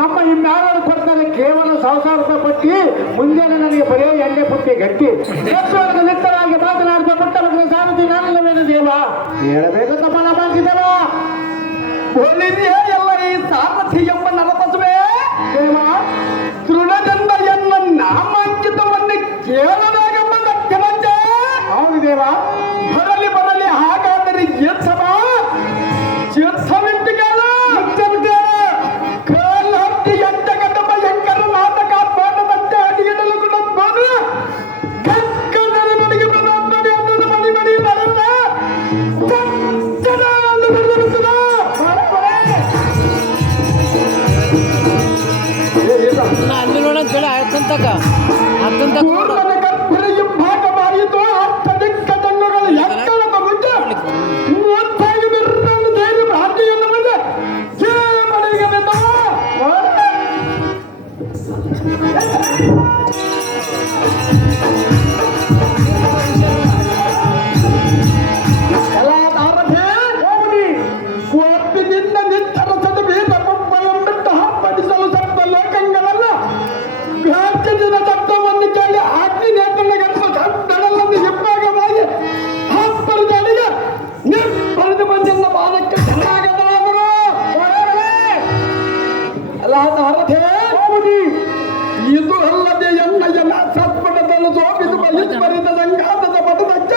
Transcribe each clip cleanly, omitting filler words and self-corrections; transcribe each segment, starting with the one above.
ನಮ್ಮ ಇನ್ನಾರು ಕೊಡ್ತಾರೆ ಕೇವಲ 1,000 ರೂಪಾಯಿ ಪಟ್ಟಿ. ಮುಂಜಾನೆ ನನಗೆ ಬರೆಯೋ ಎಣ್ಣೆ ಪುಟ್ಟಿ ಗಟ್ಟಿ ನಿತ್ತರಾಗಿ ಮಾತನಾಡಿದ ಪುಟ್ಟ ಮಕ್ಕಳ ಸಾರಥಿ ನಾನಿಲ್ಲವೇನು ದೇವ ಹೇಳಬೇಕು ತಮ್ಮ ನಮಗಿದವ ಎಲ್ಲ ಈ ಸಾರಥಿ ಎಂಬ ನರಪಸುವೆ ದೇವ ತೃಣದಿಂದ ಎನ್ನ ನಾಮಾಂಕಿತವನ್ನು ಕೇಳದಾಗೆಂಬ ಕೆಳಂಜ. ಹೌದು ದೇವ, ಬರಲಿ ಬರಲಿ. ಹಾಗಾದರೆ ಎತ್ತವ ಎತ್ತವಿಟ್ಟು ಕಾಲ ಭಾಗವಾಯಿತು. ಅರ್ಥದಿಕ್ಕ ತಂಗಗಳು ಎಕ್ಕಳದ ಮುಂದೆ ಮೂವತ್ತಾಗಿ ಬಿರ್ರನ್ನು ಧೈರ್ಯ ಭಾಗ್ಯವನ್ನು ಮುಂದೆ ಮನೆಗೆ ಬಂದವ ಒಪ್ಪಿನಿಂದ ನಿತ್ತರಸದ ಬೀದ ಮುಪ್ಪಯಂಬಿಟ್ಟು ಹಬ್ಬಡಿಸಲು ಶಬ್ದ ಲೇಖನಗಳಲ್ಲ ಘಾಟ್ಯದ ಶಬ್ದವನ್ನು ಕೇಳಿ ಅಗ್ನಿ ನೇತನಗಂತ ಶಬ್ದಗಳನ್ನು ಹೆಬ್ಬಾಗವಾಗಿ ಹಬ್ಬರದ ಅಡಿಗೆ ನಿಪ್ಪರಿದು ಬಂದಿಲ್ಲ ಬಾಲಕ್ಕೆ ಚೆನ್ನಾಗದರಾದರು ಅಲ್ಲೇ ಇದು ಅಲ್ಲದೆ ಎನ್ನಯ್ಯನ ಸತ್ಪಟದಲ್ಲಿ ಸೋಪಿಸುವ ಇಬ್ಬರಿದ ಸಂಘಾತದ ಪಟದಕ್ಕ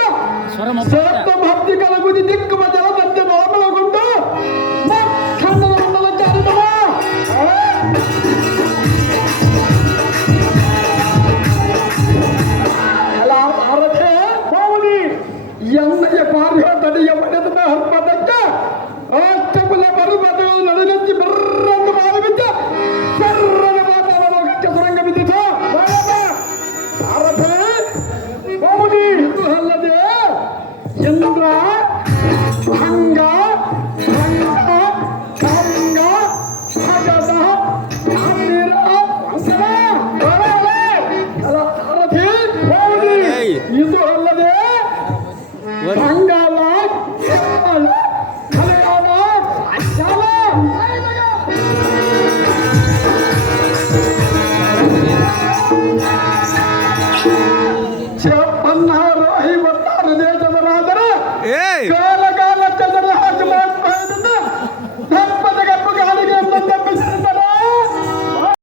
ಸತ್ತ ಭಕ್ತಿಗಳ ಗುದಿ ದಿಕ್ಕುವ ಜಲದಂತೆ ನೋಬಳಗೊಂಡು ಖಂಡನ ಮಂಡಲಕ್ಕೆ ಅರಿತವ ಎನ್ನಯ್ಯ ಕಾರ್ಯ ತಡೆಯ ಪಡೆದ ಹರ್ಪದಕ್ಕ ಅಷ್ಟಕುಲ ಬರುಬದಗಳು ನಡೆದಂತೆ ಬರ್ರನ್ನು ಮಾರಬಿದ್ದ ಸರ್ರನ ಮಾತಾಡೋಗಕ್ಕೆ ಸುರಂಗ ಬಿದ್ದಿತು. ಇದು ಅಲ್ಲದೆ ಇಂದ್ರ ಭಂಗ ಭಂಗ ಭಂಗ ಭಗದ ಅಮಿರ ಇದು ಅಲ್ಲದೆ ಭಂಗಾಲ ಕಲೆಯಾಲ ಅಜ್ಜಾಲ